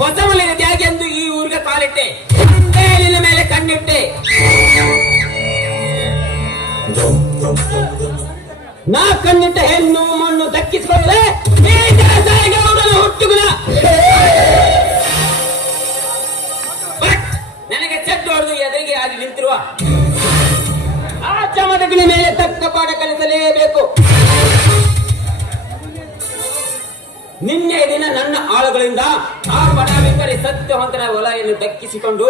ಹೊಸಮಲಿನ ತ್ಯಾಗೆಂದು ಈ ಊರಿಗೆ ಕಾಲಿಟ್ಟೆ, ನಿನ್ನ ಮೇಲೆ ಕಣ್ಣಿಟ್ಟೆ. ನಾ ಕಣ್ಣಿಟ್ಟ ಹೆಣ್ಣು ಮಣ್ಣು ದಕ್ಕಿಸಿಕೊಂಡ್ರೆ ಹುಟ್ಟುಗುಣ. ಬಟ್ ನನಗೆ ಚೆಡ್ ಹೊಡೆದು ಎದುರಿಗೆ ಆಗಿ ನಿಂತಿರುವ ಆ ಚಮದಗಿನ ಮೇಲೆ ತಕ್ಕ ಪಾಠ ಕಲಿಸಲೇಬೇಕು. ನಿನ್ನೆ ದಿನ ನನ್ನ ಆಳುಗಳಿಂದ ಆ ಬಡಾಬಿಕ್ಕರೆ ಸತ್ಯವಂತನ ಹೊಲೆಯನ್ನು ದಕ್ಕಿಸಿಕೊಂಡು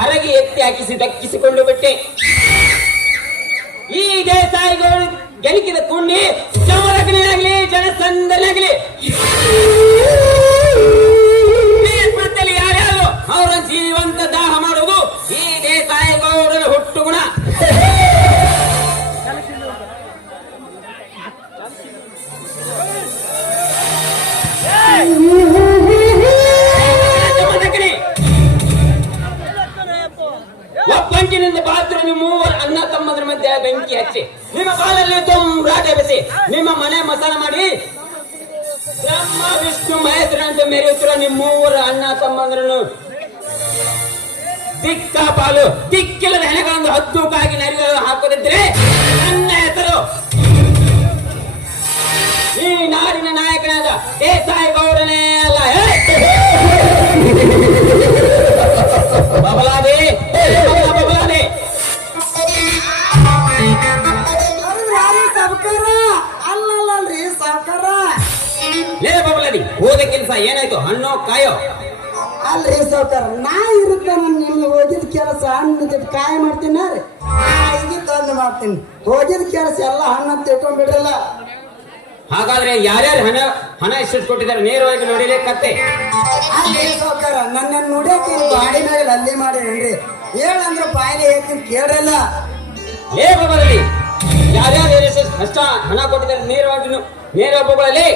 ಹರಗಿ ಎತ್ತಿ ಹಾಕಿಸಿ ದಕ್ಕಿಸಿಕೊಂಡು ಬಿಟ್ಟೆ. ಈ ದೇಸಾಯಿಗಳು ಗೆಲಿಕಿದ ಕುಂಡಿ ಚಮರಗನಾಗ್ಲಿ ಜನಸಂದನಾಗ್ಲಿ ಯಾರ್ಯಾರು ಅವರ ಜೀವಂತ ದಾಹ ಮಾಡುವುದು ಈ ದೇಸಾಯಿಗೌಡನ ಹುಟ್ಟುಗುಣ. ಒಬ್ಬಂಟಿನಿಂದ ಪಾತ್ರ ನಿಮ್ಮ ಮೂವರು ಅಣ್ಣ ತಮ್ಮದ್ರ ಮಧ್ಯೆ ಬೆಂಕಿ ಹಚ್ಚಿ ನಿಮ್ಮ ಬಾಲಲ್ಲಿ ತುಂಬ್ರಾಟೆ ಬೆಸಿ ನಿಮ್ಮ ಮನೆ ಮಸಾಲ ಮಾಡಿ ಬ್ರಹ್ಮ ವಿಷ್ಣು ಮಹೇಶ್ವರ ಅಂತ ಮೆರೆಯುತ್ತಿರುವ ನಿಮ್ಮ ಮೂವರು ಅಣ್ಣ ತಮ್ಮಂದ್ರನ್ನು ದಿಕ್ಕಾಪಾಲು ದಿಕ್ಕಿಲ್ಲದ ಹೆಣೆಗಳನ್ನು ಹತ್ತೂಕಾಗಿ ನರಿಗಳು ಹಾಕದಿದ್ರೆ ನನ್ನ ಹೆಸರು ಈ ನಾಡಿನ ನಾಯಕನಾದ ದೇಸಾಯಿ ಗೌಡನೇ ಅಲ್ಲ. ಬಬಲಾದೆ ಬಬಲಾದೆ ಅಲ್ಲಲ್ರಿ ಸಾವ್ಕಾರ. ಲೇ ಬಬಲಾದಿ ಹೋದ ಕೆಲಸ ಏನಾಯ್ತು? ಹಣ್ಣು ಕಾಯೋ? ಅಲ್ರಿ ಸಾವ್ಕಾರ, ನಾ ಇರುತ್ತಾನ ನಿಮ್ಗೆ ಹೋಗಿದ ಕೆಲಸ ಹಣ್ಣು ಕಾಯ ಮಾಡ್ತೀನಿ ರೀ, ಈಗ ತಂದು ಮಾಡ್ತೀನಿ. ಹೋಗಿದ ಕೆಲಸ ಎಲ್ಲ ಹಣ್ಣು ಅಂತ ತಿಳ್ಕೊಂಡ್ಬಿಡ್ರಲ್ಲ. ಹಾಗಾದ್ರೆ ಯಾರ್ಯಾರು ಹಣ ಎಷ್ಟು ಕೊಟ್ಟಿದ್ದಾರೆ ನೇರವಾಗಿ ನೋಡಿಲೇ ಕತ್ತೆ. ಅಲ್ರಿ ಸಾವ್ಕಾರ, ನನ್ನ ನೋಡ್ಯಾಕ ಗಾಡಿ ಮೇಲೆ ಅಲ್ಲಿ ಮಾಡಿರೇನ್ರಿ? ಹೇಳಂದ್ರ ಬಾಯಿಲೆ ಹೇಳ್ತೀನಿ ಕೇಳ್ರಲ್ಲ. ಲೇ ಬಬಲಾದಿ ಯಾರ್ಯಾರು ಅಷ್ಟ ಹಣ ಕೊಟ್ಟಿದ್ದಾರೆ ನೇರವಾಗಿ ಬಬಲಲ್ಲಿ.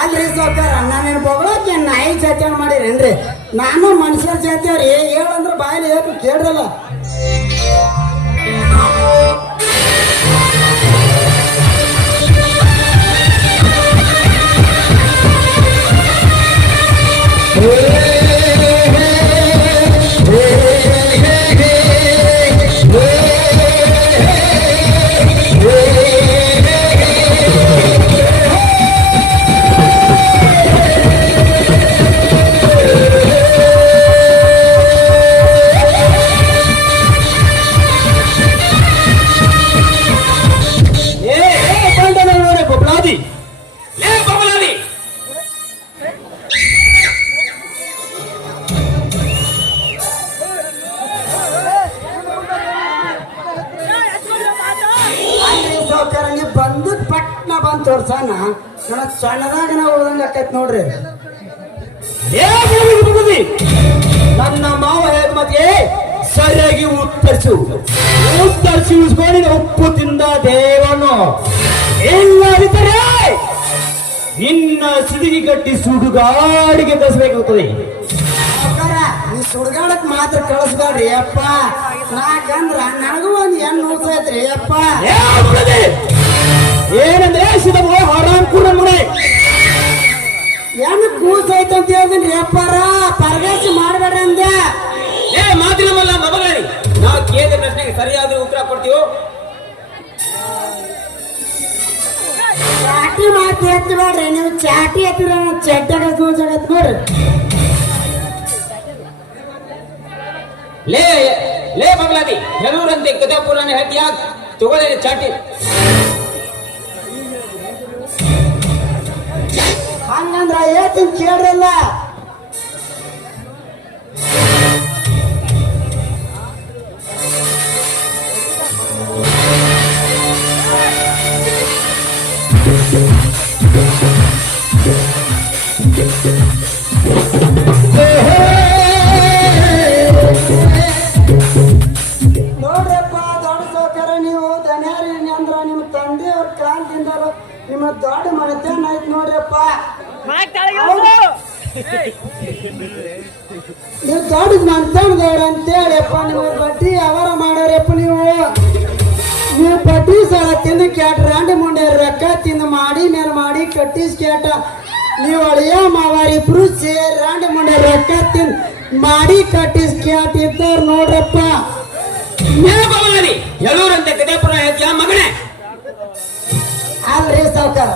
ಅಲ್ರಿ ಸಾವ್ಕಾರ, ನಾನೇನು ಬೊಗಳಕ್ಕೆ ನಾಯಿ ಜಾತಿ ಮಾಡಿರೇನ್ರಿ? ನಾನು ಮನುಷ್ಯರ ಜಾತಿಯವ್ರಿ, ಹೇಳಂದ್ರ ಬಾಯಿಲೆ ಹೇಳ್ತೀನಿ ಕೇಳ್ರಲ್ಲ. ನೀವು ಬಂದು ಪಟ್ನ ಬಂದು ತೋರ್ಸಾನ ನನ್ನ ಸಣ್ಣದಾಗ ನಾವು ಉಳ್ದಂಗ ಆಕೈತ್ ನೋಡ್ರಿ. ನನ್ನ ಮಾವ ಹೇಳಿದ ಮತ್ತೆ ಸರಿಯಾಗಿ ಉತ್ತರಿಸು ಉಳಿಸ್ಕೊಂಡು ಉಪ್ಪು ತಿಂದ ದೇವನು ಎಲ್ಲರಿದ್ದರೆ ನಿನ್ನ ಸಿಡಿಗಿ ಗಟ್ಟಿ ಸುಡುಗಾಡಿಗೆ ಕಳಿಸ್ಬೇಕಾಗ್ತದೆ. ನೀ ಸುಡ್ಗಾಡಕ್ ಮಾತ್ರ ಕಳಿಸ್ಬೇಡ್ರಿ ಅಪ್ಪ, ನಾಕಂದ್ರ ನನಗೂ ಒಂದ್ ಹೆಣ್ಣು ಉಳ್ಸೈತ್ರಿ ಅಪ್ಪ. ಏನಂದ್ರೆ ಸಿದಮ ಹೊರಾಮ್ ಕೂಡ ನೋಡಿ ಹೆಣ್ಣು ಕೂಸೈತೆ ಅಂತ ಹೇಳಿದ್ರಿ ಅಪ್ಪಾರ, ಪರಗಾಸಿ ಮಾಡ್ಬೇಡ್ರಿ ಅಂದ. ಮಾತಿನ ಮಲ್ಲ ಮಬಗಾರಿ ನಾವು ಕೇಳಿದ ಪ್ರಶ್ನೆಗೆ ಸರಿಯಾದ ಉತ್ತರ ಕೊಡ್ತೀವೋ? ಚಾಟಿ ಮಾತು ಎತ್ತಬೇಡ್ರಿ, ನೀವು ಚಾಟಿ ಎತ್ತಿರ ಚಡ್ಡಾಗ ಜಗತ್ ನೋಡ್ರಿ. ಲೇ ಲೇ ಬಬಲಾದಿ ಕೆಲವರಂತೆ ಕಥಾ ಪುರಾಣ ಹೇಳ್ತೀಯ ತಗೊಳ್ಳಿ ಚಾಟಿ. ಹಂಗಂದ್ರ ಹೇಳ್ತೀನಿ ಕೇಳ್ರಲ್ಲ. ನೋಡ್ರಪ್ಪ ದೊಡ್ಡ ಸೌಕರ್ಯ, ನೀವು ದನ್ಯಾರಿ ಅಂದ್ರ ನಿಮ್ಮ ತಂದೆಯವ್ರ ಕಾಲದಿಂದ ನಿಮ್ಮ ದೊಡ್ಡ ಮನೆತನ ಆಯ್ತು ನೋಡ್ರಪ್ಪ. ನೀವು ದೊಡ್ಡ ಮನೆತನದವ್ರ ಅಂತೇಳಿಯಪ್ಪ, ನಿಮಗೆ ಬಡ್ಡಿ ವ್ಯವಹಾರ ಮಾಡೋರಪ್ಪ. ನೀವು ಪಟ್ಟಿ ಸಾಲ ತಿಂದು ಕ್ಯಾಟ ರಾಂಡಿ ಮುಂಡೆ ರೊಕ್ಕ ತಿಂದು ಮಾಡಿ ಮೇಲೆ ಮಾಡಿ ಕಟ್ಟಿಸ್ ಕ್ಯಾಟ ನೀವು ಅಳಿಯ ಮಾವಾರ ಇಬ್ರು ಸೇರಿ ರಾಂಡಿ ಮುಂಡೆ ರೊಕ್ಕ ತಿಂದು ಮಾಡಿ ಕಟ್ಟಿಸ್ ಕ್ಯಾಟ್ ಇದ್ದವ್ರು ನೋಡ್ರಪ್ಪ. ಎಲ್ಲೂರಂತೆ ಕದೇಪುರ ಹೇಳ್ತೀಯ ಮಗನೇ? ಅಲ್ರಿ ಸಾವ್ಕಾರ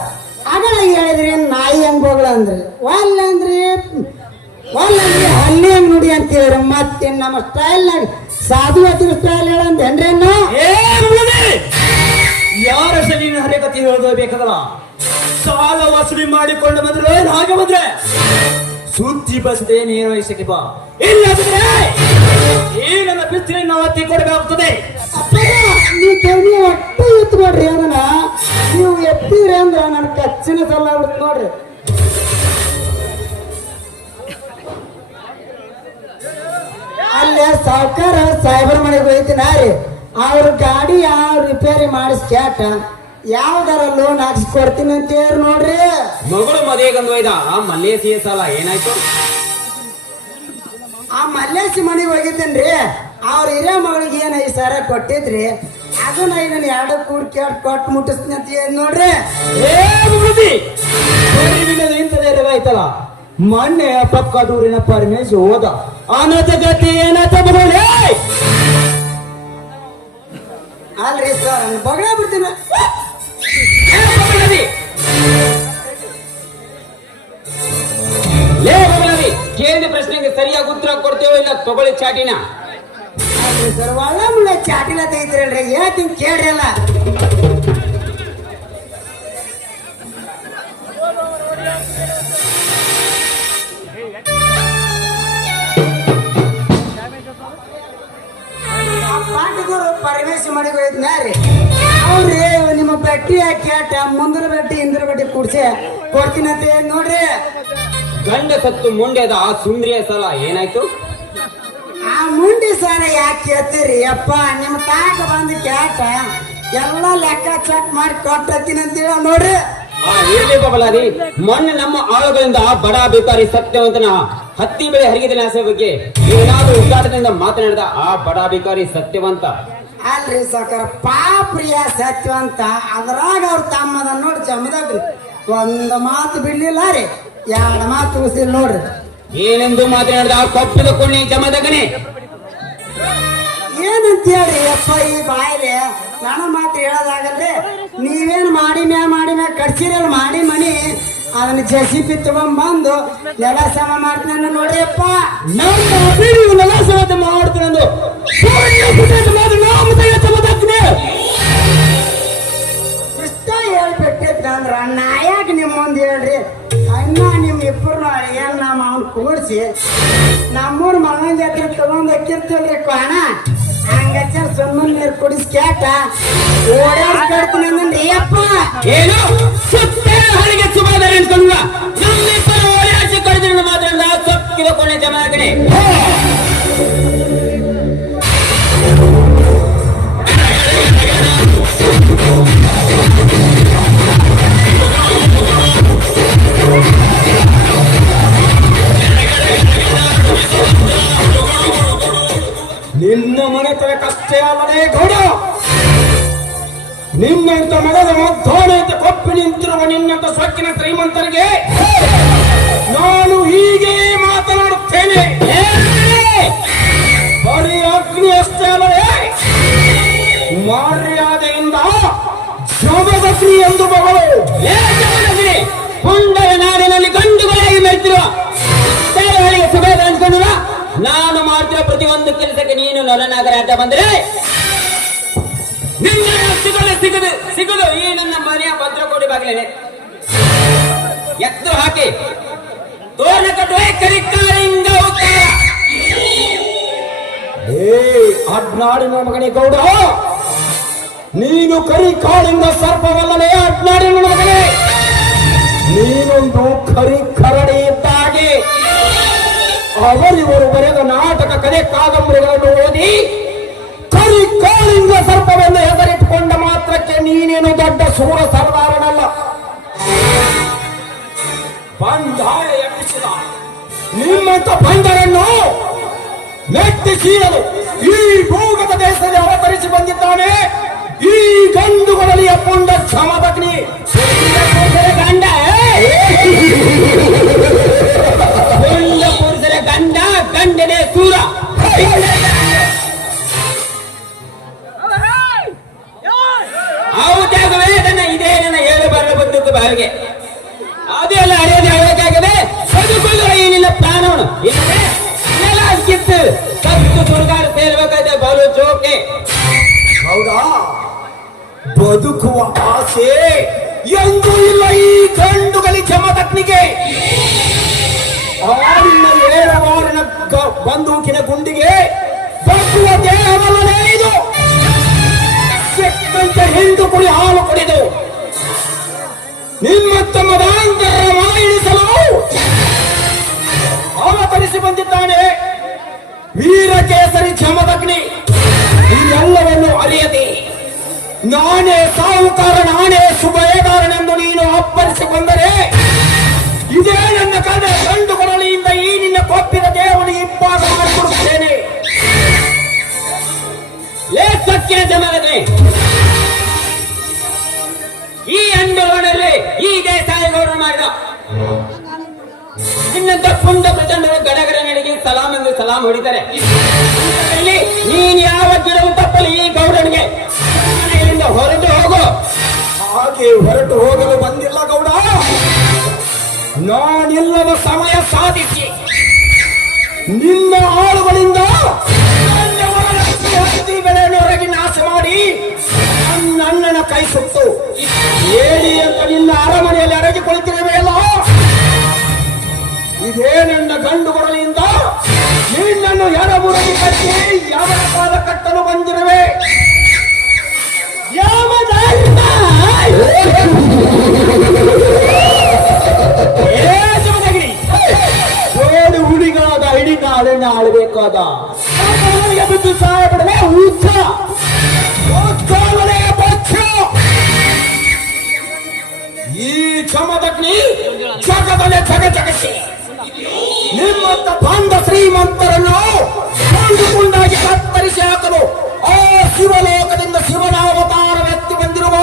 ಆಗಲ್ಲ ಹೇಳಿದ್ರಿ ನಾಯಿ ಹಂಗ ಹೋಗ್ಲ ಅಂದ್ರಿ ಒಲ್ಲಂದ್ರಿ ಹಲ್ಲಿ ಹಂಗ್ ನುಡಿ ಅಂತ ಹೇಳ್ರಿ. ಮತ್ತೆ ನಮ್ಮ ಸ್ಟೈಲ್ನಾಗ ಸಾಧು ಹತ್ತಿರ ಸ್ಟೈಲ್ ಹೇಳಂದೇನ್ರಿ ಯಾರ ಶನಿನ ಹರಿಕತಿ ಹೇಳೋದು ಬೇಕಾಗಲ್ಲ. ಸಾಲ ವಸೂಲಿ ಮಾಡಿಕೊಂಡು ಬಂದ್ರೆ ಹಾಗೆ ಬಂದ್ರೆ ಸುದ್ದಿ ಬಸದೆ ನಿರ್ವಹಿಸಕ್ಕೆ ಬಾ, ಇಲ್ಲಂದ್ರೆ ಈ ನನ್ನ ಬಿಸ್ತಿನ ನಾವು ಹತ್ತಿ ಕೊಡಬೇಕಾಗ್ತದೆ. ನೀವು ಒಟ್ಟು ಎತ್ತು ನೋಡ್ರಿ ಅದನ್ನ ನೀವು ಎತ್ತಿದ್ರಿ ಅಂದ್ರ ನನ್ ಕಚ್ಚಿನ ಸಲ ಬಿಡ್ತು ನೋಡ್ರಿ. ಅಲ್ಲೇ ಸಾವ್ಕಾರ ಸಾಹೇಬರ ಮನೆಗೆ ಹೋಯ್ತಿನ ರೀ, ಅವ್ರ ಗಾಡಿ ಯಾವ ರಿಪೇರಿ ಮಾಡಿಸ್ ಕ್ಯಾಟ ಯಾವ್ದಾರ ಲೋನ್ ಹಾಕ್ಸಿ ಕೊಡ್ತೀನಿ ಅಂತ ಹೇಳಿ ನೋಡ್ರಿ. ಮಗಳು ಮದುವೆಗಂದು ಒಯ್ದ ಮಲ್ಲೇಸಿಯ ಸಾಲ ಏನಾಯ್ತು? ಆ ಮಲ್ಲೇಶಿ ಮನೆಗೆ ಹೋಗಿದ್ದೇನ್ರಿ, ಅವ್ರ ಹಿರಿಯ ಮಗಳಿಗೆ ಏನ್ 5 ಸಾವಿರ ಕೊಟ್ಟಿದ್ರಿ, ಅದನ್ನ ಇದನ್ನ 2 ಕೂಡಿ ಕೇಟ್ ಕೊಟ್ಟು ಮುಟ್ಟಿಸ್ತೀನಿ ಅಂತ ಹೇಳಿ ನೋಡ್ರಿ. ಇಂಥದೇ ಆಯ್ತಲ್ಲ, ಮೊನ್ನೆ ಪಕ್ಕ ದೂರಿನ ಪರಮೇಶ್ ಹೋದ ಅನಾಥ ಗತಿ ಏನಾತ ಮಗಳೇ? ಅಲ್ರಿ ಸರ್ ಬಗಳ ಬಿಡ್ತೀನಿ. ಕೇಳಿದ ಪ್ರಶ್ನೆಗೆ ಸರಿಯಾಗಿ ಉತ್ತರ ಕೊಡ್ತೇವೋ ಇಲ್ಲ ತಗೊಳ್ಳಿ ಚಾಟಿನ. ಸರ್ ಒಳ್ಳ ಮುಳ್ಳ ಚಾಟಿನ ತೆಗಿದ್ರಲ್ರಿ, ಹೇಳ್ತೀನಿ ಕೇಳ್ರಿ ಅಲ್ಲ. ಪಾಠದವರು ಪರಮೇಶ್ ಮನೆಗೆ ಹೋಯ್ತಾರಿ, ಅವ್ರಿ ನಿಮ್ಮ ಬಟ್ಟಿ ಕ್ಯಾಟ ಮುಂದ್ರ ಬಟ್ಟಿ ಹಿಂದ್ರ ಬಟ್ಟಿ ಕೂಡ್ಸಿ ಕೊಡ್ತೀನಿ ಅಂತ ಹೇಳಿ ನೋಡ್ರಿ. ಗಂಡ ಸತ್ತು ಮುಂಡೆದ ಆ ಸುಂದ್ರಿಯ ಸಾಲ ಏನಾಯ್ತು? ಆ ಮುಂಡಿ ಸಾಲ ಯಾಕೆ ಕೇಳ್ತೀರಿ ಅಪ್ಪ? ನಿಮ್ಮ ತಾಕ ಬಂದು ಕ್ಯಾಟ ಎಲ್ಲ ಲೆಕ್ಕ ಚೆಕ್ ಮಾಡಿ ಕೊಟ್ಟತ್ತೀನಿ ಅಂತ ಹೇಳ ನೋಡ್ರಿ. ಇರ್ಲಿ ಬಬಲಾದಿ, ಮೊನ್ನೆ ನಮ್ಮ ಆಳುಗಳಿಂದ ಬಡ ಬೇಕಾರಿ ಸತ್ಯವಂತನ ಹತ್ತಿ ಬೆಳೆ ಹರಿಗಿದ ಆಸೆ ಬಗ್ಗೆ ಏನಾದ್ರೂ ಉದ್ಘಾಟನೆಯಿಂದ ಮಾತನಾಡಿದ ಆ ಬಡ ಬೇಕಾರಿ ಸತ್ಯವಂತ ಅಲ್ರಿ ಸಾಕಾರ ಪಾಪ್ರಿಯ ಸತ್ಯವಂತ ಅದ್ರಾಗ ಅವ್ರ ತಮ್ಮದ ನೋಡಿ ಜಮದಾಗ್ರಿ ಒಂದು ಮಾತು ಬಿಡ್ಲಿಲ್ಲ ರೀ, 2 ಮಾತು ಉಳಿಸಿಲ್ಲ ನೋಡ್ರಿ. ಏನೆಂದು ಮಾತನಾಡಿದ ಆ ಕೊಪ್ಪದ ಕೊಳ್ಳಿ ಜಮದಗನೆ ಏನಂತ ಹೇಳಿ ಅಪ್ಪ ಈ ಬಾಯಿಲೆ ನನ್ನ ಮಾತು ಹೇಳೋದಾಗಲ್ರಿ. ನೀವೇನು ಮಾಡಿ ಮ್ಯಾ ಕಡ್ಸಿರಲ್ಲ ಮಾಡಿ ಮನಿ ಅದನ್ನ JCB ತಗೊಂಡ್ಬಂದು ನೆಲ ಸಮ ಮಾಡ್ತೀನಿ ನೋಡ್ರಿ ಅಪ್ಪ. ನೆಲ ಸಮ ಮಾಡ್ತೀನಿ ಇಷ್ಟ ಹೇಳ್ಬಿಟ್ಟಿದ್ದ ಅಂದ್ರ ನಾಯಾಗ ನಿಮ್ಮ ಮುಂದೆ ಹೇಳ್ರಿ, ಅಣ್ಣ ನಿಮ್ ಇಬ್ಬರು ಏನ್ ನಮ್ಮ ಅವ್ನು ಕೂಡ್ಸಿ ನಮ್ಮೂರ್ ಮಗನ ಜಾತ್ರೆ ತಗೊಂಡ್ ಅಕ್ಕಿರ್ತಿಲ್ರಿ ಕೋಣ ಹಂಗಚ್ಚ ಸುಮ್ಮನೆ ನೀರು ಕುಡಿಸ್ ಕ್ಯಾಟ ಓಡಾಡಿ ಕಡ್ತೀನಿ ಅಂದ್ರಿ ಅಪ್ಪ. ಏನು ಹಳಿಗೆ ಸುಮಾರು ಅನ್ಕೊಂಡ ನಮ್ಮಿಬ್ಬರು ಓಡಾಡಿಸಿ ಕಡಿದ್ರಿಂದ ಮಾತ್ರ ಸೊಕ್ಕಿದ ಕೊನೆ ಜಮದಗನೆ. ನಿನ್ನ ಮನೆತನ ಕಷ್ಟ ಮನೆ ಗೌಡ, ನಿನ್ನಂತ ಮಗದ ಮಧ್ಯಾಹ್ನ ಅಂತ ಕೊಪ್ಪಿ ನಿಂತಿರುವ ನಿನ್ನಂತ ಸೊಕ್ಕಿನ ಶ್ರೀಮಂತರಿಗೆ ನಾನು ಹೀಗೆ ಮಾತನಾಡುತ್ತೇನೆ. ಬರೀ ಅಗ್ನಿ ಅಷ್ಟೇ ಅಲ್ಲವೇ, ಮರ್ಯಾದೆಯಿಂದ ಜಮದಗ್ನಿ ಎಂದು ಮಗಳು ಪುಂಡರ ನಾಡಿನಲ್ಲಿ ಗಂಡುಗಳಾಗಿ ಮೆರೆತಿರುವ ಹಳಿಗೆ ಸುಬೇದ ಅನ್ಕೊಂಡ ನಾನು ಮಾಡ್ತಿರೋ ಪ್ರತಿಯೊಂದು ಕೆಲಸಕ್ಕೆ ನೀನು ನರನಾಗರಾಟ ಬಂದರೆ ನಿನ್ನ ಸಿಗದು ಈ ನನ್ನ ಮನೆಯ ಭದ್ರಕೋಟೆ ಬಾಗಿಲೇನೆ ಎತ್ತು ಹಾಕಿ ತೋರಣ ಕಟ್ಟುವೆ ಕರಿಕಾಳಿಂಗ ಅಡ್ನಾಡಿನ ಮಗನೇ ಗೌಡ, ನೀನು ಕರಿಕಾಳಿಂಗ ಸರ್ಪವಲ್ಲವೇ? ಅಡ್ನಾಡಿನ ಮಗನೇ, ನೀನೊಂದು ಕರಡಿ ಇದ್ದಾಗೆ ಅವರಿವರು ಬರೆದ ನಾಟಕ ಕಲೆ ಕಾದಂಬರಿಗಳನ್ನು ಓದಿ ಕರಿಕಾಳಿಂಗ ಸರ್ಪವೆಂದು ಹೆಸರಿಟ್ಟುಕೊಂಡ ಮಾತ್ರಕ್ಕೆ ನೀನೇನು ದೊಡ್ಡ ಸೂರ ಸರ್ದಾರನಲ್ಲ. ಬಂಡಾಯ ಎಬ್ಬಿಸಿದ ನಿಮ್ಮಂತ ಬಂಡರನ್ನು ಮೆಟ್ಟಿಸೀರಲು ಈ ಭೂಗತ ದೇಶದಲ್ಲಿ ಅವತರಿಸಿ ಬಂದಿದ್ದಾನೆ ಈ ಕ್ಷಮದಗ್ನಿ ಪುರುಷರ ಗಂಡ ಪುಂಡ ಪುರುಷರ ಗಂಡ ಗಂಡನೇ ಸೂರ. ಹೌದಾಗವೇ ನನ್ನ ಇದೇ ನನ್ನ ಹೇಳು ಬರಲು ಬಂದದ್ದು ಬಾವಿಗೆ ಅದೆಲ್ಲ ಅರಿಯದೆ ಹೇಳಬೇಕಾಗದೆ ಬದುಕುವ ಏನಿಲ್ಲ ಪ್ರಾಣವನು ಇಲ್ಲದೆ ನೆಲ ಕಿತ್ತು ಸತ್ತು ಸುಡುಗಾಡು ಸೇರ್ಬೇಕಾದ್ರೆ ಬಲು ಜೋಕೆ. ಹೌದಾ? ಬದುಕುವ ಆಸೆ ಎಂದೂ ಇಲ್ಲ ಈ ಗಂಡುಗಲಿ ಕ್ಷಮದಗ್ನಿಗೆ. ಆರಿನ ಏಳವಾರಿನ ಬಂದೂಕಿನ ಗುಂಡಿಗೆ ಬಗ್ಗುವ ದೇಹವಲ್ಲವೇ ಇದು. ಬೆಕ್ಕಂತ ಹಿಂಡು ಕುಡಿ ಹಾಲು ಕುಡಿದು ನಿಮ್ಮ ತಮ್ಮದಾಂತರ ಮಾಯಿಸಲು ಅವತರಿಸಿ ಬಂದಿದ್ದಾನೆ ವೀರ ಕೇಸರಿ ಕ್ಷಮದಗ್ನಿ. ಇದೆಲ್ಲವನ್ನು ಅರಿಯದೆ ನಾನೇ ಸಾಹುಕಾರ ನಾನೇ ಶುಭಯಗಾರನೆಂದು ನೀನು ಅಪ್ಪರಿಸಿ ಬಂದರೆ ಇದೇ ನನ್ನ ಕಡೆ ಗಂಡು ಕೊರಳಿಯಿಂದ ಈ ನಿನ್ನ ಕೊಪ್ಪಿದ ದೇವನು ಇಬ್ಬಾಗ ಮಾಡಿಕೊಡುತ್ತೇನೆ. ಸಕ್ಕಿನ ಜಮಲನೆ ಈ ಆಂದೋಲನದಲ್ಲಿ ಈ ದೇಸಾಯಿಗೌಡರು ಮಾಡಿದ ನಿನ್ನಂತ ಪುಂಡ ಪ್ರಚಂಡರು ಗಡಗಡ ನಡೆಗೆ ಸಲಾಮ್ ಎಂದು ಸಲಾಮ್ ಹೊಡಿತಾರೆ. ನೀನ್ ಯಾವ ಗಿಡವು ತಪ್ಪಲಿ ಈ ಗೌಡನಿಗೆ ಮನೆಯಿಂದ ಹೊರಟು ಹೋಗು. ಹಾಗೆ ಹೊರಟು ಹೋಗಲು ಬಂದಿಲ್ಲ ಗೌಡ. ನಾನಿಲ್ಲದ ಸಮಯ ಸಾಧಿಸಿ ನಿನ್ನ ಆಳುಗಳಿಂದ ಹತ್ತಿ ಬೆಳೆಯನ್ನು ಹೊರಗೆ ನಾಶ ಮಾಡಿ ನನ್ನ ಅಣ್ಣನ ಕೈ ಸುಟ್ಟು ಹೇಳಿ ಅಂತ ನಿನ್ನ ಅರಮನೆಯಲ್ಲಿ ಅಡಗಿಕೊಳ್ತಿರಬೇಕಲ್ಲ. ಇದೇ ನನ್ನ ಗಂಡು ಕೊರಳಿಯಿಂದ ನಿನ್ನನ್ನು ಎಡಬುರಗಿ ಕಟ್ಟಿ ಯಾವನ ಕಾಲ ಕಟ್ಟಲು ಬಂದಿರುವೆ. ಜೋಡು ಹುಡುಗಾದ ಇಡೀ ನಾಳನ್ನ ಆಳ್ಬೇಕಾದ ಬಿದ್ದು ಸಹಾಯ ಪಡಲೇ ಉತ್ಸ ಈ ಕ್ಷಮದಗ್ನಿ ಜಗದಲ್ಲೇ ಜಗಜಗಸಿ ನಿಮ್ಮಂತ ಬಂದ ಶ್ರೀಮಂತರನ್ನು ಗುಂಡಾಗಿ ಕತ್ತರಿಸಿ ಹಾಕಲು ಆ ಶಿವಲೋಕದಿಂದ ಶಿವನ ಅವತಾರವೆತ್ತಿ ಬಂದಿರುವ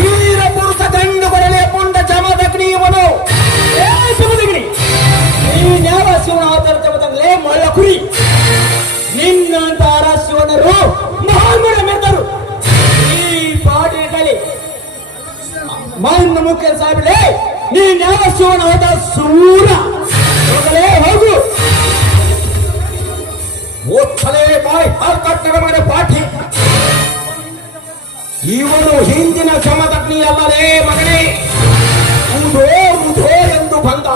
ವೀರ ಪುರುಷ ಗಂಡು ಕೊಡಲೆ ಪುಂಡ ಜಮದಗ್ನಿ ಇವನು. ಜಮದಗ್ನಿ ನೀನ್ಯಾವ ಶಿವನ ಅವತಾರ ಜಮದಗ್ಲೇ ಮಳ್ಳ ಕುರಿ. ನಿನ್ನಂತ ಶಿವನರು ಮಹಾನ್ಮರ ಮೆತ್ತರು ಈ ಪಾಠದಲ್ಲಿ ಮಹನ್ನ ಮುಖ್ಯ ಸಾಬಿಳೆ ನೀನ್ಯಾವ ಶಿವನ ಅವತಾರ ಸೂರ ಹೋಗು. ಓದ್ಸಲೇ ಬಾಯ್ ಕಟ್ಟಡ ಮಾಡಿ ಪಾಠಿ. ಇವನು ಹಿಂದಿನ ಕ್ಷಮದಗ್ನಿ ಅಲ್ಲಲೇ ಮಗನೇ. ಮುಧೋ ಮುಧೋ ಎಂದು ಬಂದ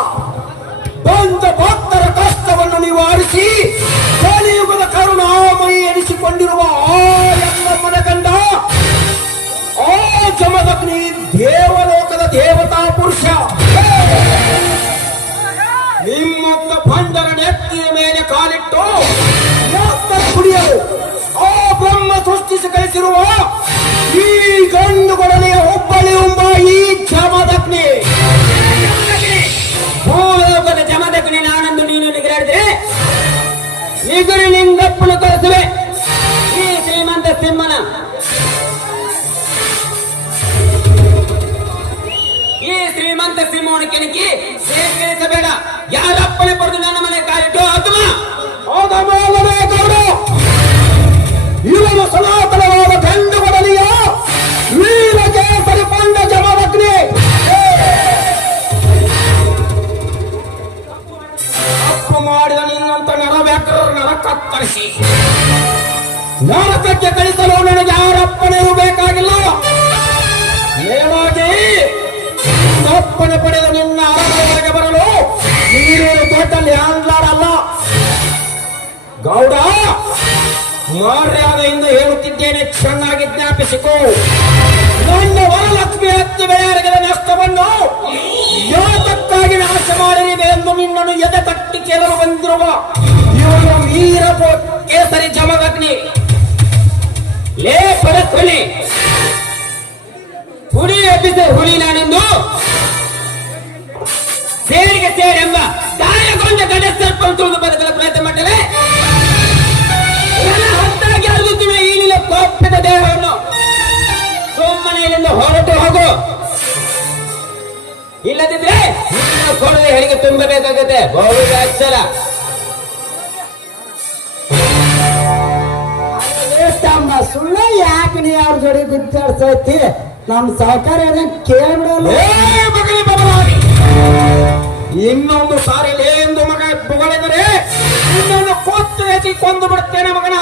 ಭಕ್ತರ ಕಷ್ಟವನ್ನು ನಿವಾರಿಸಿ ಕಲಿಯುಗದ ಕರುಣಾಮಯಿ ಎನಿಸಿಕೊಂಡಿರುವ ಆ ಎಲ್ಲಮ್ಮನ ಗಂಡ ಆ ಕ್ಷಮದಗ್ನಿ ದೇವಲೋಕದ ದೇವತಾ ಪುರುಷ. ನಿಮ್ಮತ್ತ ಬಂಡರ ನೆತ್ತಿಯ ಮೇಲೆ ಕಾಲಿಟ್ಟು ಕುಡಿಯಲು ಆ ಬ್ರಹ್ಮ ಸೃಷ್ಟಿಸಿ ಕಳಿಸಿರುವ ಈ ಗಂಡು ಕೊಡಲೆಯ ಒಬ್ಬಳಿ ಎಂಬ ಈ ಜಮದಗ್ನಿ. ಭೂಲೋಕದ ಜಮದಗ್ನಿ ನಾನಂದು ನೀನು ನಿಗರಾಡಿದ್ರೆ ನಿಗುರು ಲಿಂಗಪ್ಪನ ಕರೆಸುವೆ. ಈ ಶ್ರೀಮಂತ ಸಿಂಹನ ಈ ಶ್ರೀಮಂತ ಸಿಂಹವನ್ನು ಕೆಣಕಿ ಸೇರಿಸಬೇಡ. ಯಾರಪ್ಪನೆ ಪಡೆದು ನನ್ನ ಮನೆ ಕಾಲಿಟ್ಟು ಆತ್ಮ ಗೌಡ ಇವನು ಸನಾತನವಾದ ಗಂಡು ಕೊಡಲಿಯ ವೀರ ಕೇಸರಿ ಪಂಡ ಜಮದಗ್ನಿ. ತಪ್ಪು ಮಾಡಿದ ನಿನ್ನಂತ ನರವ್ಯಾಕರ ನರ ಕತ್ತರಿಸಿ ನರಕಕ್ಕೆ ಕಳಿಸಲು ನನಗೆ ಯಾರಪ್ಪನೆಯೂ ಬೇಕಾಗಿಲ್ಲ. ನೇರವಾಗಿ ತಪ್ಪನೆ ಪಡೆದ ನಿನ್ನ ಅರಮನೆಗೆ ಬರಲು ನೀರೇನು ದೊಡ್ಡ ಲ್ಯಾಂಡ್ಲಾರ್ಡ್ ಅಲ್ಲ ಗೌಡ. ಮರ್ಯಾದೆಯಿಂದ ಹೇಳುತ್ತಿದ್ದೇನೆ, ಚೆನ್ನಾಗಿ ಜ್ಞಾಪಿಸಿಕೋ. ನನ್ನ ವರಲಕ್ಷ್ಮಿ ಹತ್ತಿ ಬೆಳೆಯರಿಗೆದ ನಷ್ಟವನ್ನು ಯಾತಕ್ಕಾಗಿ ನಾಶ ಮಾಡಿರಿವೆ ಎಂದು ನಿನ್ನನ್ನು ಎದೆ ತಟ್ಟಿ ಕೇಳಲು ಬಂದಿರುವ ಇವನು ವೀರ ಕೇಸರಿ ಜಮದಗ್ನಿ. ಲೇ ಪರಸ್ಪಣಿ ಹುಲಿ ಎಬ್ಬಿಸ ಹುಲಿ ನಾನೆಂದು ಸೇರಿಗೆ ಸೇರೆಂಬ ಗಾಯಗೊಂಡ ಗಡ ಸ್ವಲ್ಪ ತುಳಿದು ಬದುಕಲು ಪ್ರಯತ್ನ ಮಾಡಲೇ ಹೊತ್ತಾಗಿ ಅರುಗುತ್ತಿವೆ ಈ ನಿನ್ನ ಕೋಪದ ದೇಹವನ್ನು ಸುಮ್ಮನೆ ಇಲ್ಲಿಂದ ಹೊರಟು ಇಲ್ಲದಿದ್ರೆ ನಿನ್ನ ಕೊಡವೆ ಹೆರಿಗೆ ತುಂಬಬೇಕಾಗುತ್ತೆ. ಬಹು ತಮ್ಮ ಸುಳ್ಳು ಯಾಕೆ ನೀ ಅವ್ರ ಜೋಡಿ ಗುದ್ದಾಡ್ಸೈತಿ? ನಮ್ ಸಹಕಾರ ಕೇಳ್ಬಿಡಲ್ಲ. ಇನ್ನೊಂದು ಸಾರಿ ಎಂದು ಮಗ ಬೊಗಳಿದರೆ ಇನ್ನೊಂದು ಕೊತ್ತು ಹೆಚ್ಚಿ ಕೊಂದು ಬಿಡುತ್ತೇನೆ ಮಗನ.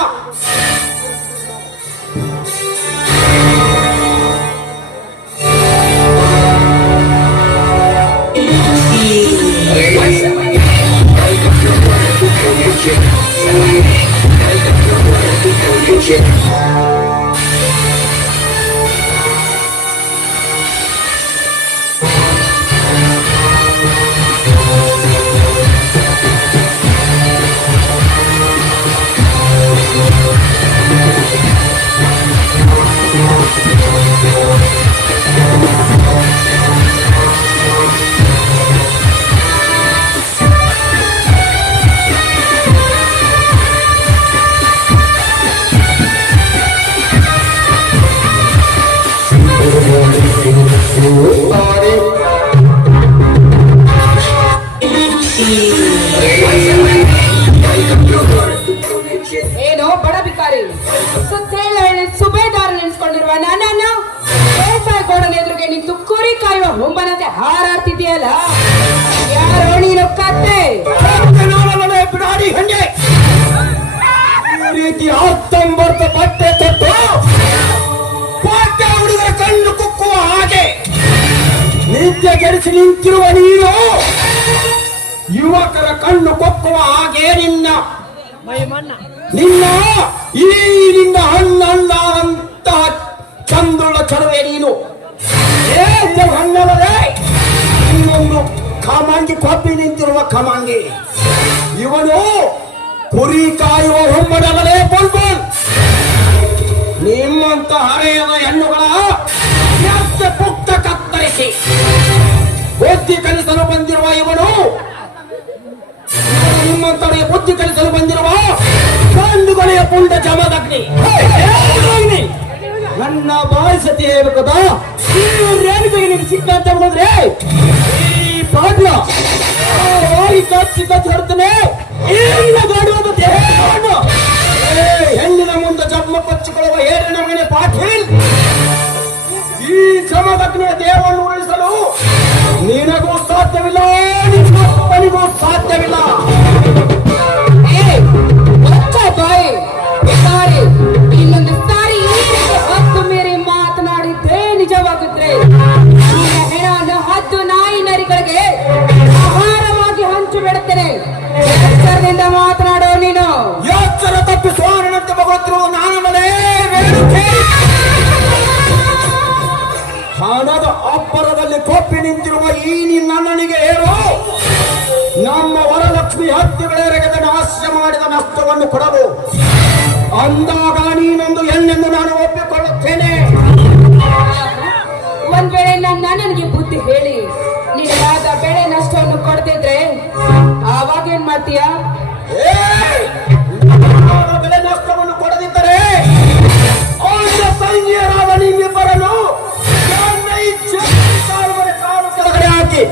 ಏನೋ ಬಡ ಬಿಕಾರಿ ಸುತ್ತೇಳ ಸುಬೇದಾರ ನೆನ್ಸ್ಕೊಂಡಿರುವ ನನ್ನನ್ನು ಗೋಡನ ಎದುರಿಗೆ ನಿಂತು ಕುರಿ ಕಾಯುವ ಹುಂಬನಂತೆ ಹಾರಾಡ್ತಿದೆಯಲ್ಲ. ಯಾರೋ ನೀನು ಕತ್ತೆ? ಬಿಡಾಡಿ ಹಂಗೆ ಈ ರೀತಿ ಅರ್ಥಂಬರ್ಥ ಬಟ್ಟೆ ತೊಟ್ಟು ಪಾಠ್ಯ ಹುಡುಗರ ಕಣ್ಣು ಕುಕ್ಕುವ ಹಾಗೆ ನಿತ್ಯ ಕೆಡಿಸಿ ನಿಂತಿರುವ ನೀನು ಯುವಕರ ಕಣ್ಣು ಕೊಕ್ಕುವ ಹಾಗೆ ನಿನ್ನ ಈ ನಿನ್ನ ಹಣ್ಣಂತಹ ಚಂದ್ರುಳ ಚಲುವೆ ನೀನು. ಹಣ್ಣಲ್ಲದೆ ಇನ್ನೊಂದು ಕಾಮಾಂಗಿ ಕೊಪ್ಪಿ ನಿಂತಿರುವ ಕಾಮಾಂಗಿ. ಇವನು ಕುರಿ ಕಾಯುವ ಹೊಮ್ಮಡಲೇ ಬುಲ್ಬುಲ್. ನಿಮ್ಮಂತ ಹರೆಯದ ಹೆಣ್ಣುಗಳ ಪುಕ್ತ ಕತ್ತರಿಸಿ ಬುದ್ಧಿ ಕಲಿಸಲು ಬಂದಿರುವ ಇವನು, ನಿಮ್ಮಂತವರಿಗೆ ಬುದ್ಧಿ ಕಲಿಸಲು ಬಂದಿರುವ ಗಂಡುಗಳೆಯ ಪುಂಡ ಜಮದಗ್ನಿ. ನನ್ನ ಬಾಯಿ ಸತಿ ಹೇಳ್ಬೇಕದ ರೇಣುಗೆ ನಿಮ್ಗೆ ಸಿಕ್ಕ ಅಂತ ಹೇಳಿದ್ರೆ ಈ ಪಾಡ್ಲ ಕಚ್ಚಿ ಹೊಡ್ತಾನೆ. ಹೆಣ್ಣಿನ ಮುಂದೆ ಜಮ್ಮ ಕೊಚ್ಚಿಕೊಳ್ಳುವ ಏರಿನ ಮನೆ ಪಾಟೀಲ್. ಈ ಜಮದಗ್ನಿಯ ದೇವವನ್ನು ಉಳಿಸಲು ನಿನಗೂ ಸಾಧ್ಯವಿಲ್ಲ, ನಿನ್ನಪ್ಪನಿಗೂ ಸಾಧ್ಯವಿಲ್ಲ. ಬಾಯಿ ಬಿಕಾರಿ, ಇನ್ನೊಂದು ಸಾರಿ ಹತ್ತು ಮೇರೆ ಮಾತನಾಡಿದ್ರೆ ನಿಜವಾಗಿದ್ರೆ ಹೆಣ ಹದ್ದು ನಾಯಿ ನರಿಗಳಿಗೆ ಆಹಾರವಾಗಿ ಹಂಚು ಬಿಡುತ್ತೇನೆ. ಎಚ್ಚರದಿಂದ ಮಾತನಾಡೋ ನೀನು. ಎಚ್ಚರ ತಪ್ಪಿಸುವಂತೆ ಭಗವಂತರು ನಾನಲ್ಲೇ ಹಣದ ಅಬ್ಬರದಲ್ಲಿ ಕೊಪ್ಪಿ ನಿಂತಿರುವ ಈ ನಿನ್ನ ಅಣ್ಣನಿಗೆ ಹೇಳು, ನಮ್ಮ ವರಲಕ್ಷ್ಮಿ ಹತ್ತಿಗಳೆರಗದ ನಾಶ ಮಾಡಿದ ನಷ್ಟವನ್ನು ಕೊಡಲು ಅಂದಾಗ ನೀನೊಂದು ಹೆಣ್ಣೆಂದು ನಾನು ಒಪ್ಪಿಕೊಳ್ಳುತ್ತೇನೆ. ಒಂದ್ ವೇಳೆ ನನಗೆ ಬುದ್ಧಿ ಹೇಳಿ ನೀನಾದ ಬೆಳೆ ನಷ್ಟವನ್ನು ಕೊಡ್ತಿದ್ರೆ ಆವಾಗ ಏನ್ ಮಾಡ್ತೀಯ? ಬೆಲೆ ನಷ್ಟವನ್ನು ಕೊಡದಿದ್ದರೆ ತಂಗಿಯರಾದ ನಿಮ್ಮಿಬ್ಬರನ್ನು ಕೆಳಗಡೆ ಹಾಕಿ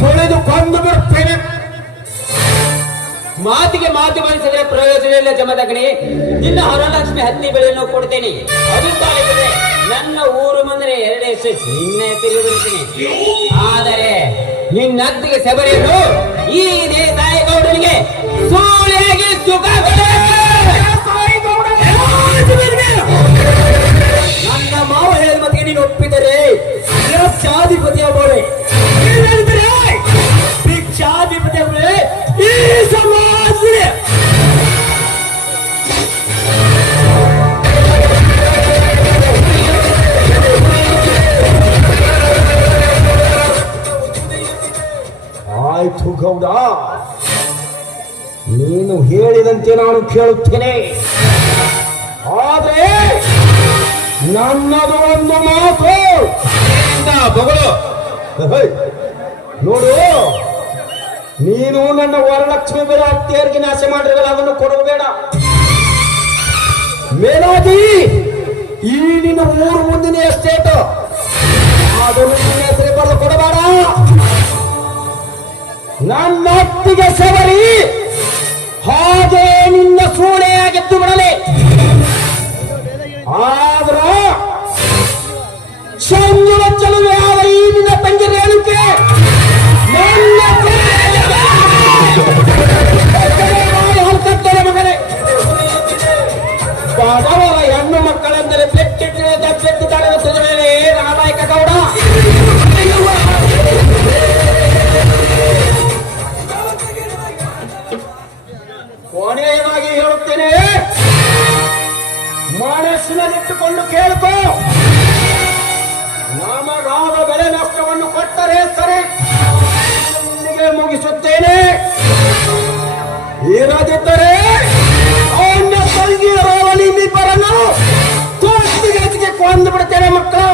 ತೊಳೆದು ಕೊಂದು ಬಿಡುತ್ತೇನೆ. ಮಾತಿಗೆ ಮಾತು ಬಳಸಿದ್ರೆ ಪ್ರಯೋಜನ ಇಲ್ಲ ಜಮದಗ್ನಿ. ನಿನ್ನ ಹೊರಲಕ್ಷ್ಮಿ ಹತ್ತಿ ಬೆಳೆಯನ್ನು ಕೊಡ್ತೇನೆ, ಅದು ಸಾಲಿದೆ. ನನ್ನ ಊರು ಬಂದರೆ ಎರಡೇ ನಿನ್ನೆ ತಿರುಗಿರುತ್ತೀನಿ. ಆದರೆ ನಿನ್ನ ಹತ್ತಿಗೆ ಸೆಬರಿಯನ್ನು ಈ ದೇಸಾಯಿಗೌಡನಿಗೆ ಸೂಳೆಯಾಗಿ ಸುಖ ನನ್ನ ಮಾವ ಹೇಳಿದ ಮತ್ತಿಗೆ ನೀನು ಒಪ್ಪಿದರೆ ಭಿಕ್ಷಾಧಿಪತಿಯ ಬೋಳೆ ಭಿಕ್ಷಾಧಿಪತಿಯ ಬೋಳೆ ಈ ಸಮಾಜ ಆಯ್ತು ಗೌಡ, ನೀನು ಹೇಳಿದಂತೆ ನಾನು ಕೇಳುತ್ತೇನೆ. ಆದ್ರೆ ನನ್ನದು ಒಂದು ಮಾತು. ನೋಡು, ನೀನು ನನ್ನ ವರಲಕ್ಷ್ಮಿ ಬೆಲೆ ಹತ್ತಿಯರಿಗೆ ನಾಶ ಮಾಡಿರಲ್ಲ, ಅದನ್ನು ಕೊಡಬೇಡ. ಮೇಲಾಗಿ ಈ ನಿನ್ನ ಊರು ಮುಂದಿನ ಎಸ್ಟೇಟ್ ಅದನ್ನು ನಿನ್ನ ಹೆಸರು ಬರೆದು ಕೊಡಬೇಡ. ನನ್ನೊತ್ತಿಗೆ ಸವರಿ ಹಾಗೆ ನಿನ್ನ ಸೂಳೆಯಾಗಿದ್ದು ಬಿಡಲೆ. ಆದ್ರ ಸಂಜುವ ಚಲುವೆಯಾದ ಈ ನಿನ್ನ ತಂಗಿ ರೇಣುಕೆ ನನ್ನ ಹೊರತಕ್ಕರೆ ಮಗನೇ. ಬಡವರ ಹೆಣ್ಣು ಮಕ್ಕಳೆಂದರೆ ಬೆಟ್ಟಿದ್ದಾಳೆ ಸುಧಮೇಲೆ ನಾಲಾಯಕ ಗೌಡ. ಕೊನೆಯದಾಗಿ ಹೇಳುತ್ತೇನೆ, ಮನಸ್ಸಿನಲ್ಲಿಟ್ಟುಕೊಂಡು ಕೇಳ್ಕೋ. ನಮಗಾದ ಬೆಲೆ ನಷ್ಟವನ್ನು ಕೊಟ್ಟರೆ ಸರಿ, ಇಲ್ಲಿಗೆ ಮುಗಿಸುತ್ತೇನೆ. ಇರದಿದ್ದರೆ ಅವನ ತಂಗಿಯರಾದ ನಿಮ್ಮಿಬ್ಬರನ್ನು ಕೋರ್ಟಿಗೆ ಕೊಂದು ಬಿಡ್ತೇನೆ ಮಕ್ಕಳು.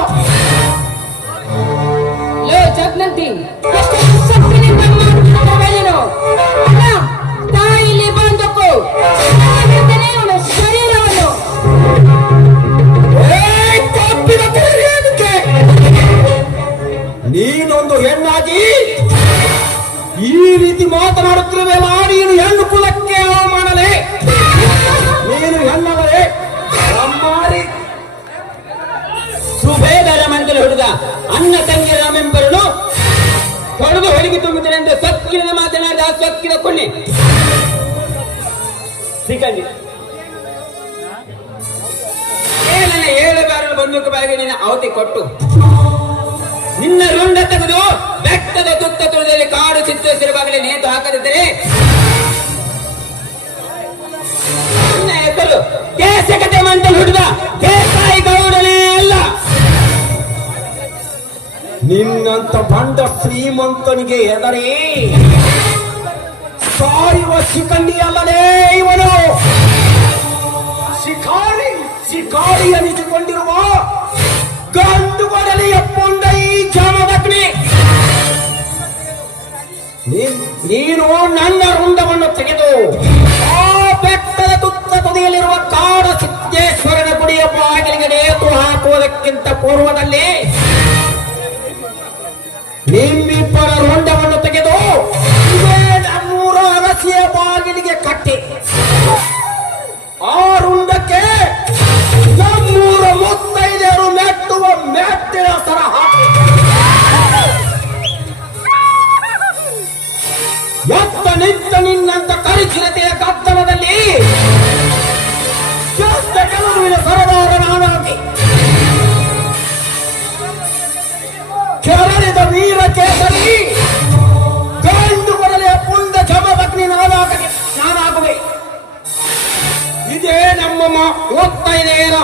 ಲೋ ಜಗ್ನಂತಿ, ಎಷ್ಟು ಶಕ್ತಿ ನಿನ್ನ ಮೇಲೇನು? ಅಣ್ಣ, ತಾಯಿಲಿ ಬಂದಕ್ಕೂ ಅವನ ಶರೀರವನ್ನು ತಪ್ಪಿದ ಏನಕ್ಕೆ? ನೀನೊಂದು ಹೆಣ್ಣಾಗಿ ಈ ರೀತಿ ಮಾತನಾಡುತ್ತಿರುವೆಲ್ಲ, ನೀನು ಹೆಣ್ಣು ಕುಲಕ್ಕೆ ಅವಮಾನಲೇ. ನೀನು ಹೆಣ್ಣವರೇ ಅಮ್ಮಾರಿ. ಸುಬೇದರ ಮಂಡಲ ಹುಡುಗ ಅಣ್ಣ ತಂಗಿ ರಾಮೆಂಬರನು ತೊಡೆದು ಹೊರಗೆ ತುಂಬುತ್ತೇನೆ ಎಂದು ಸಕ್ಕಿನ ಮಾತನಾಡಿದ ಸಕ್ಕಿನ ಕೊಳ್ಳಿ ಸಿಕ್ಕಂಡಿ. ನನ್ನ 7 ಬಾರಲು ಬಂದೂಕು ಬಾಯಿಗೆ ನಿನ್ನ ಅವತಿ ಕೊಟ್ಟು ನಿನ್ನ ರುಂಡ ತೆಗೆದು ಬೆಟ್ಟದ ತುತ್ತ ತುಳಿದಲ್ಲಿ ಕಾಡು ಚಿತ್ರಿಸಿರುವಾಗಲೇ ನೇತು ಹಾಕದಿದ್ದರೆ ನನ್ನ ಹೆಸರು ಕೇಸಕತೆ ಮಂಡಲ ಹುಡುಗ ಕೇಸಾಯಿ ಗೌಡನೇ ಅಲ್ಲ. ನಿನ್ನಂತ ಬಂಡ ಶ್ರೀಮಂತನಿಗೆ ಎದರಿ ಸಾಯುವ ಶಿಖಂಡಿ ಅಲ್ಲಲೇ ಇವನು. ಶಿಕಾರಿ ಅನಿಸಿಕೊಂಡಿರುವ ಗಂಡು ಕೊಡಲಿಯ ಪುಂಡ ಈ ಜಾಮದಗ್ನಿ. ನೀನು ನನ್ನ ರುಂಡವನ್ನು ತೆಗೆದು ಆ ಬೆಟ್ಟದ ತುತ್ತ ತುದಿಯಲ್ಲಿರುವ ಕಾಡ ಸಿದ್ದೇಶ್ವರನ ಗುಡಿಯ ಬಾಗಿಲಿಗೆ ನೇತು ಹಾಕುವುದಕ್ಕಿಂತ ಪೂರ್ವದಲ್ಲಿ ನಿಮ್ಮಿಬ್ಬರ ರುಂಡವನ್ನು ತೆಗೆದು ನಮ್ಮೂರ ಅರಸಿಯ ಬಾಗಿಲಿಗೆ ಕಟ್ಟಿ ಆ ರುಂಡಕ್ಕೆ ನಮ್ಮೂರ ಮುತ್ತೈದೆಯರು ಮೆಟ್ಟುವ ಮೆಟ್ಟಿನ ಸರ ಹಾಕಿ ಎತ್ತ ನಿಂತ ನಿನ್ನಂತ ಕರಿಚಿರತೆಯ ಕತ್ತಲದಲ್ಲಿ ಕೆಲವಿನ ಸರದಾರ ನಾನಾಗಿ ಕೆರಳಿದ ವೀರ ಕೇಸರಿ ಗಂಡು ಕೊಡಲೆಯ ಪುಂಡ ಜಮದಗ್ನಿ ನಾನಾಗುವೆ. ಇದೇ ನಮ್ಮ ಒತ್ತೈದೆಯರ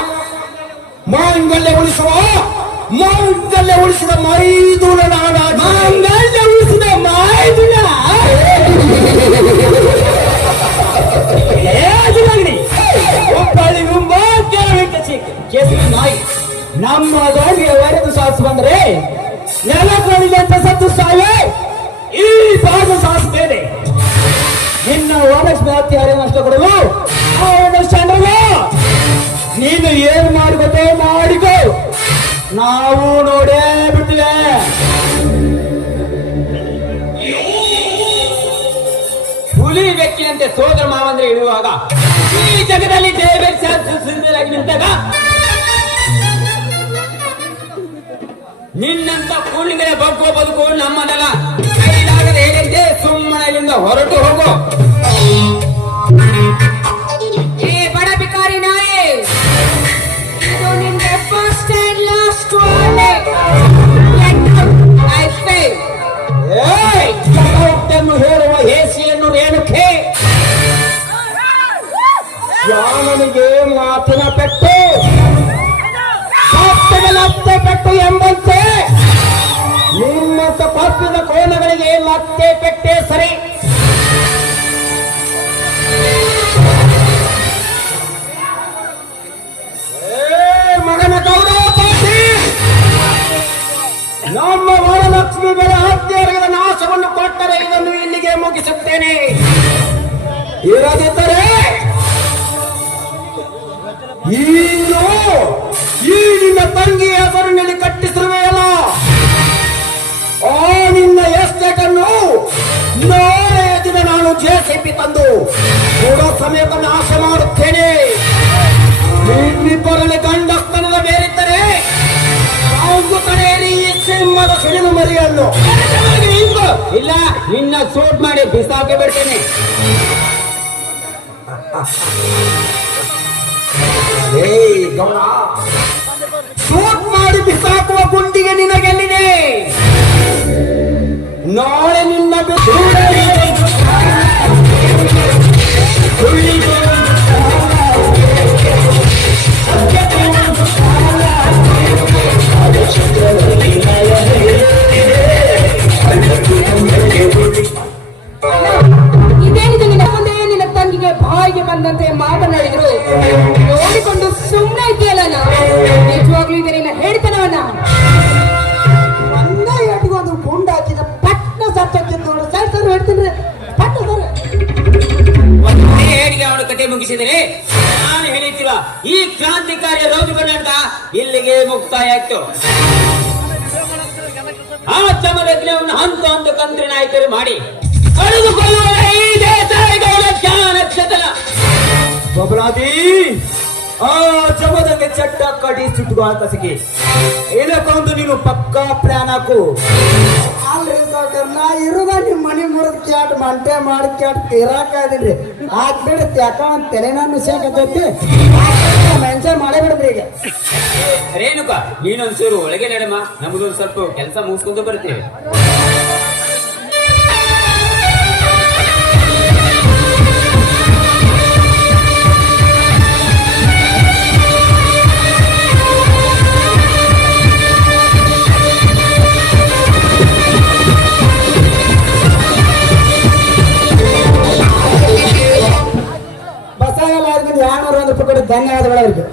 ಮಾಂಗಲ್ಯ ಉಳಿಸಿದ ಮೈದುನ ಮಾಂಗಲ್ಯ ಉಳಿಸಿದ ಮೈದುನ ನಾಯಿ ನಮ್ಮ ದೊಡ್ಡಿಗೆ ವರೆದು ಸಾಸು ಬಂದ್ರೆ ನೆಲಗಳಿಗೆ ಅಂತ ಸತ್ತು ಸಾಯೇ ಈ ಭಾಗ ಸಾಸುತ್ತೇನೆ. ನಿನ್ನ ವರಲಕ್ಷ್ಮಿ ಹತ್ಯಾರೆ ನಷ್ಟ ಕೊಡಲು ನೀನು ಏನ್ ಮಾಡ್ಬೇಕೋ ಮಾಡಿಕೋ, ನಾವು ನೋಡೇ ಬಿಟ್ಟಿವೆ. ಹುಲಿ ವ್ಯಕ್ತಿಯಂತೆ ಸೋದರ ಮಾವಂದ್ರೆ ಇಳುವಾಗ ಈ ಜಗದಲ್ಲಿ ದೇವರಾಗಿ ನಿಂತಾಗ ನಿನ್ನಂತ ಕೂಲಿಗಳ ಬಗ್ಗೋ ಬದುಕು ನಮ್ಮದಲ್ಲ. ಕೈಲಾಗದೆ ಹೇಳಿದ್ದೆ ಸುಮ್ಮನೆ ಇಲ್ಲಿಂದ ಹೊರಟು ಹೋಗೋ. ಏ ಬಡ ಬಿಕಾರಿ ನಾಯಿ, ಇದು ನಿನ್ನ ಫಸ್ಟ್ ಅಂಡ್ ಲಾಸ್ಟ್ ವಾರ್ನಿಂಗ್. ಜಗತ್ತನ್ನು ಹೇಳುವ ಹೇಸಿಯನ್ನು ರೇಣುಕೆ ಜಾನನಿಗೆ ಮಾತಿನ ಪೆಟ್ಟು ಲತ್ತೆ ಪೆಟ್ಟು ಎಂಬಂತೆ ನಿಮ್ಮಂತ ಪಾಪಿನ ಕೋಣಗಳಿಗೆ ಮತ್ತೆ ಪೆಟ್ಟೆ ಸರಿ. ಮಗನ ಗೌರವ ಪಾಟಿ ನಮ್ಮ ವರಲಕ್ಷ್ಮಿ ಬೆಲೆ ಹತ್ಯೆಗಳ ನಾಶವನ್ನು ಕೊಟ್ಟರೆ ಇದನ್ನು ಇಲ್ಲಿಗೆ ಮುಗಿಸುತ್ತೇನೆ. ಇರದಿದ್ದರೆ ಈ ನಿನ್ನ ತಂಗಿ ಹೆಸರಿನಲ್ಲಿ ಕಟ್ಟಿಸಿರುವೆಯಲ್ಲ, ಆ ನಿನ್ನ ಎಸ್ಟೇಟನ್ನು ಸಿಪ್ಪಿ ತಂದು ಕೂಡ ಸಮೇತ ನಾಶ ಮಾಡುತ್ತೇನೆ. ನಿಮ್ಮಿಬ್ಬರಲ್ಲಿ ಗಂಡಸ್ತನದ ಮೇಲಿದ್ದರೆ ನಾವು ಕರೆಯಲಿ ಈ ಸಿಂಹದ ಸಿಡಿಲು ಮರಿಯನ್ನು. ಇಲ್ಲ, ನಿನ್ನ ಸೂಟ್ ಮಾಡಿ ಬಿಸಾಕಿ ಬಿಡ್ತೇನೆ. ಏಯ್ ಗೌಡ, ಶೂಟ್ ಮಾಡಿ ಬಿಸಾಕುವ ಗುಂಡಿಗೆ ನಿನಗೆಲ್ಲಿದೆ? ನಾಳೆ ನಿನ್ನ ಇದೇನಿದೆ ನಿನ್ನ ಮುಂದೆ ನಿನ್ನ ತಂಗಿಗೆ ಬಾಯಿಗೆ ಬಂದಂತೆ ಮಾತನಾಡಿದ್ರು ನೋಡಿಕೊಂಡು ಸುಮ್ಮನೆ ಇದೆಯಲ್ಲ ನಿಜವಾಗ್ಲೂ ಇದೆ ನಿನ್ನ ಹೇಳ್ತಾನವನ್ನ. ಒಂದೇ ಎಟ್ಗೊಂದು ಗುಂಡು ಹಾಕಿದ ಪಟ್ನ ಸತ್ತೋಗ್ತಿತ್ತು ನೋಡಿ. ಸರ್ ಸರ್ ಹೇಳ್ತೀನಿ ಪಟ್ನ ಸರ್. ಒಂದೇ ಹೇಡಿಗೆ ಅವನು ಕತೆ ಮುಗಿಸಿದರೆ ನಾನು ಹೇಳಿದ್ದಿಲ್ಲ, ಈ ಕ್ರಾಂತಿಕಾರಿಯ ರೌದ್ರಗಣ್ಣ ಇಲ್ಲಿಗೆ ಮುಕ್ತಾಯ ಆಯ್ತು. ಆ ಚಮದಗ್ನಿಯನ್ನು ಹಂತ ಹಂತ ಕಂತ್ರಿ ನಾಯಕರು ಮಾಡಿ ಕಳೆದುಕೊಳ್ಳುವ ಈ ದೇಶಗಳ ಜ್ಞಾನಕ್ಷತನ. ಬಬಲಾದಿ ಆ ಜಮದಲ್ಲಿ ಚಟ್ಟ ಕಡಿ ಸುಟ್ಟುಗಳ ಕಸಿಗೆ ಏನಕ್ಕೊಂದು ನೀನು ಪಕ್ಕಾ ಪ್ಲಾನ್ ಹಾಕು. ಅಲ್ರಿ ಸಾವ್ಕಾರ, ನಾ ಇರುದ ನಿಮ್ ಮನಿ ಮುರಿದ್ ಕ್ಯಾಟ್ ಮಂಟೆ ಮಾಡಿ ಕ್ಯಾಟ್ ಇರಾಕದಿನ್ರಿ. ಹಾಕ್ಬಿಡುತ್ತೆ ಯಾಕ ಒಂದ್ ತಲೆ ನಾನು ಸೇಕತ್ತೈತಿ. ಎಂಜಾಯ್ ಮಾಡೇ ಬಿಡ್ರಿ ಈಗ. ರೇಣುಕ, ನೀನೊಂದ್ಸೂರು ಒಳಗೆ ನಡಮ, ನಮಗೊಂದು ಸ್ವಲ್ಪ ಕೆಲಸ ಮುಗಿಸ್ಕೊಂಡು ಬರ್ತೀವಿ. ಬಸಾಗಲ್ಲ 201 ರೂಪಾಯಿ ಕೊಡಿ. ಧನ್ಯವಾದಗಳು ಅವ್ರಿಗೆ.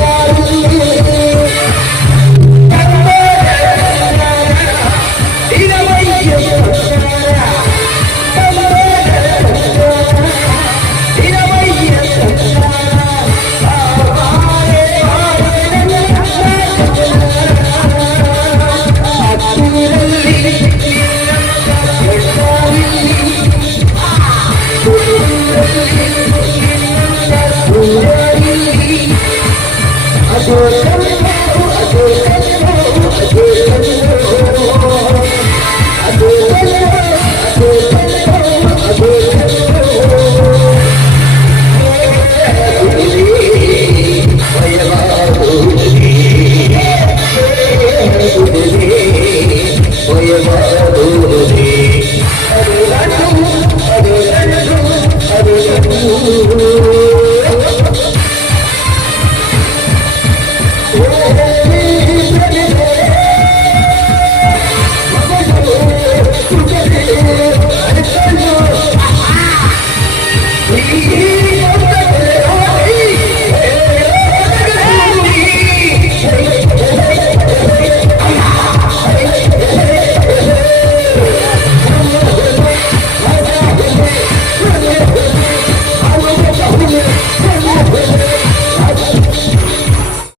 Yeah.